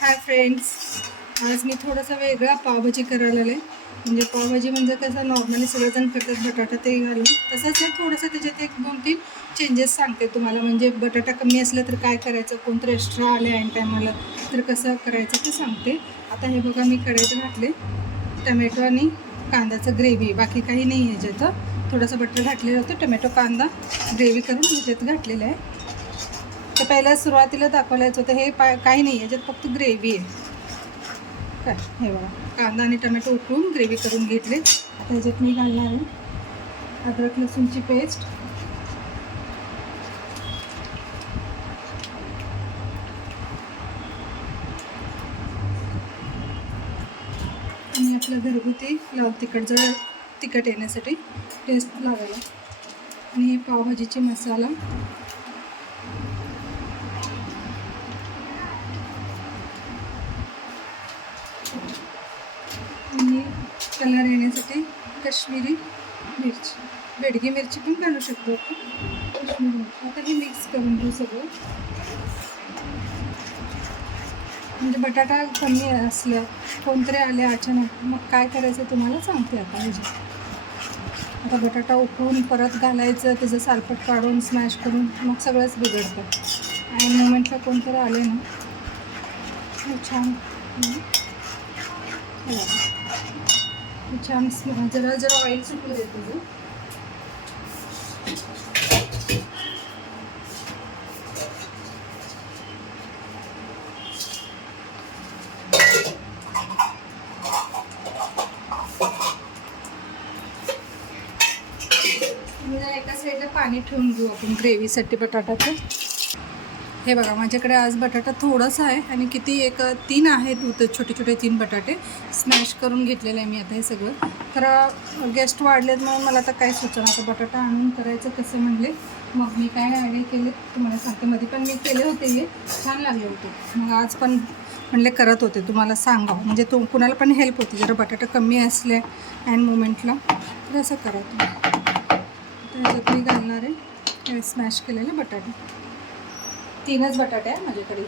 Hi friends, आज मी थोडासा वेगळा पावभाजी करायला आले. म्हणजे पावभाजी म्हणजे कसं नॉर्मली सगळेजण करतात बटाटा ते घालून, तसंच नाही, थोडंसं त्याच्यात एक दोन तीन चेंजेस सांगते तुम्हाला. म्हणजे बटाटा कमी असलं तर काय करायचं, कोणतं एक्स्ट्रा आले ऐन टायमाला तर कसं करायचं ते सांगते. आता हे बघा, मी कढईत घातले टमॅटो आणि कांद्याचं ग्रेव्ही, बाकी काही नाही आहे. ह्याच्यात थोडंसं बटर घातलेलं होतं, टमॅटो कांदा ग्रेव्ही करून ह्याच्यात घातलेलं आहे. तर पहिल्या सुरुवातीला दाखवल्याच होतं हे काही नाही, याच्यात फक्त ग्रेव्ही आहे काय. हे बघा, कांदा आणि टमॅटो उकळून ग्रेव्ही करून घेतले. आता ह्याच्यात मी घालणार आहे अद्रक लसूणची पेस्ट, आणि आपलं घरगुती लाल तिखट, जर तिखट येण्यासाठी टेस्ट लागायला, आणि हे पावभाजीचे मसाला, आणि कलर येण्यासाठी काश्मीरी मिरची, बेडगी मिरची पण घालू शकतो आपण, काश्मीरी मिरची. आता हे मिक्स करून घेऊ सगळं. म्हणजे बटाटा कमी असलं, कोणतरी आले अचानक, मग काय करायचं तुम्हाला सांगते आता. आता बटाटा उकळून परत घालायचं, त्याचं सालपट काढून स्मॅश करून, मग सगळंच बिघडतं. आणि मोमेंटला कोणतरी आले ना, छान छान जरा जरा ऑइल सुटू देतो. जरा एका साईडला पाणी ठेवून घेऊ आपण ग्रेव्हीसाठी बटाट्याचं. हे बघा, माझ्याकडे आज बटाटा थोडासा आहे, आणि किती एक 3 आहेत छोटे छोटे 3 बटाटे स्मॅश करून घेतलेले आहे मी. आता हे सगळं तर गेस्ट वाढलेत म्हणून मला आता काय सुचना, आता बटाटा आणून करायचं कसं म्हणले. मग मी काय आयडिया केले तुम्हाला सांगते. मध्ये पण मी केले होते, हे छान लागले होते. मग आज पण म्हणले करत होते, तुम्हाला सांगावं म्हणजे कुणाला पण हेल्प होते. जरा बटाटा कमी असले अँड मोमेंटला तर असं करा तुम्ही. तर ह्याच्यात मी घालणार आहे स्मॅश केलेले बटाटे. 3च बटाटे आहे माझ्याकडे.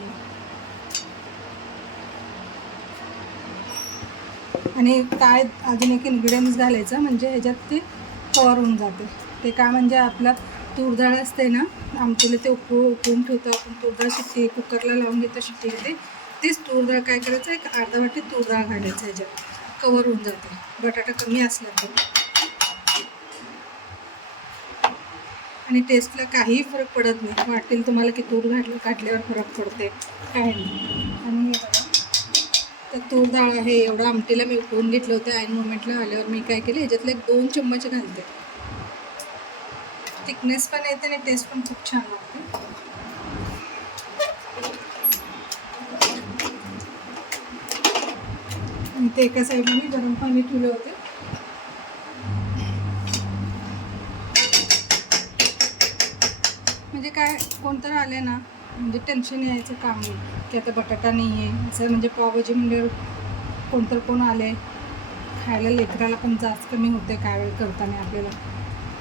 आणि काय अजून एक इन्ग्रेडियंट्स घालायचं, म्हणजे ह्याच्यात ते कवर होऊन जाते. ते काय म्हणजे आपलं तूर डाळ असते ना, आमटीला ते उकळून ठेवतो आपण. तूर डाळ शिट्टी कुकरला लावून घेतो, शिट्टी येते. तीच तूर डाळ काय करायचं, एक अर्धा वाटी तूर डाळ घालायचं, ह्याच्यात कवर होऊन जाते बटाटा कमी असला तर. आणि टेस्टला काही फरक पडत नाही. वाटेल तुम्हाला की तूर घातल्यावर फरक पडते, काय नाही. आणि हे बघा, तर तूर डाळ आहे, एवढं आमटीला मी उकळून घेतलं होतं. ऐन मोमेंटला आल्यावर मी काय केलं, ह्याच्यातले 2 चम्मच घालते. थिकनेस पण येते आणि टेस्ट पण खूप छान लागते. आणि ते एका साईडला मी गरम पाणी ठेवले होते. म्हणजे काय कोणतरी आले ना, म्हणजे टेन्शन यायचं काम नाही की आता बटाटा नाही आहे असं. म्हणजे पावभाजी म्हणजे कोण आले खायला, लेकराला पण जास्त कमी होते काय वेळ करताना आपल्याला.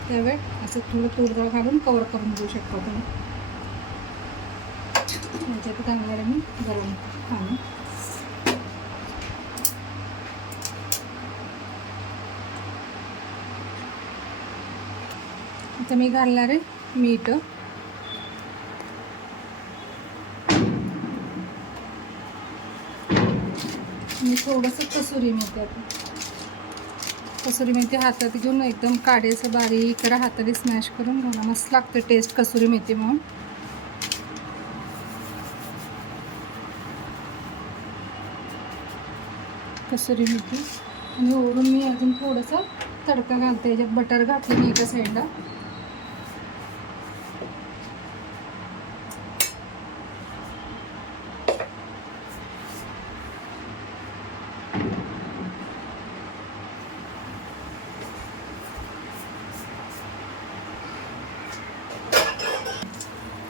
त्यावेळ असं थोडं तूर डाळ घालून कवर करून देऊ शकता तुम्ही. ह्याच्यात घालणार आहे मी गरम पाणी. आता मी घालणार आहे मीठ, आणि थोडंसं कसुरी मेथी. आता कसुरी मेथी हातात घेऊन एकदम काढायचं, बारीक करा, हाताने स्मॅश करून घाला. मस्त लागते टेस्ट कसुरी मेथी म्हणून. कसुरी मेथी, आणि वरून मी अजून थोडंसं तडका घालते. याच्यात बटर घातले मी एका साईडला.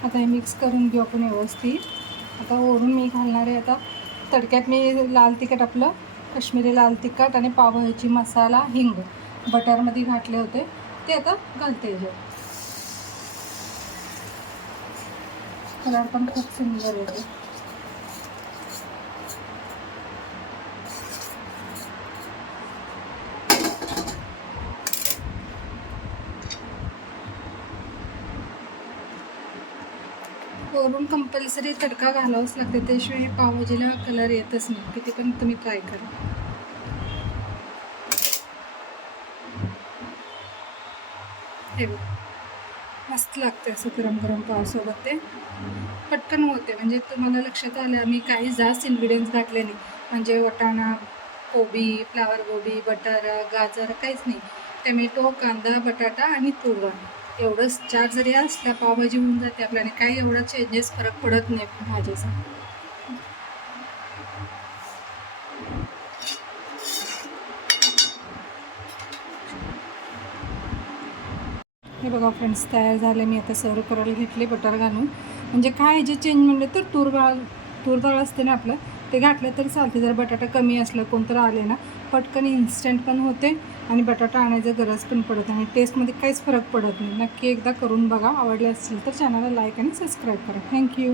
आता हे मिक्स करून घेऊ आपण व्यवस्थित. आता वरून मी घालणार आहे, आता तडक्यात मी लाल तिखट, आपलं काश्मीरी लाल तिखट आणि पावभाजी मसाला, हिंग बटरमध्ये घातले होते, ते आता घालते. ह्याच्यात कलर पण खूप सुंदर येतो. वरून कंपल्सरी तडका घालावाच लागते, त्याशिवाय पावभाजीला कलर येतच नाही, किती पण तुम्ही ट्राय करा. हे बघ, मस्त लागते असं गरम गरम पावसोबत, ते पटकन होते. म्हणजे तुम्हाला लक्षात आलं मी काही जास्त इन्ग्रेडियंट्स घातले नाही, म्हणजे वाटाणा, कोबी, फ्लावर गोबी, बटाटा, गाजर काहीच नाही. टमॅटो, कांदा, बटाटा आणि तूर डाळ एवढंच. 4 जरी असल्या पावभाजी होऊन जाते आपल्याला, काही एवढा चेंजेस फरक पडत नाही भाजीचा. हे बघा फ्रेंड्स, तयार झाले. मी आता सर्व करायला घेतले बटर घालून. म्हणजे काय जे चेंज म्हणलं तर तूर डाळ असते ना आपलं, ते घातलं तरी चालते. जर बटाटा कमी असलं, कोणतं आले ना, पटकन इन्स्टंट पण होते आणि बटाटा आणायची गरज पण पडत नाही. टेस्टमध्ये काहीच फरक पडत नाही. नक्की एकदा करून बघा. आवडले असतील तर चॅनलला लाईक आणि सबस्क्राईब करा. थँक्यू.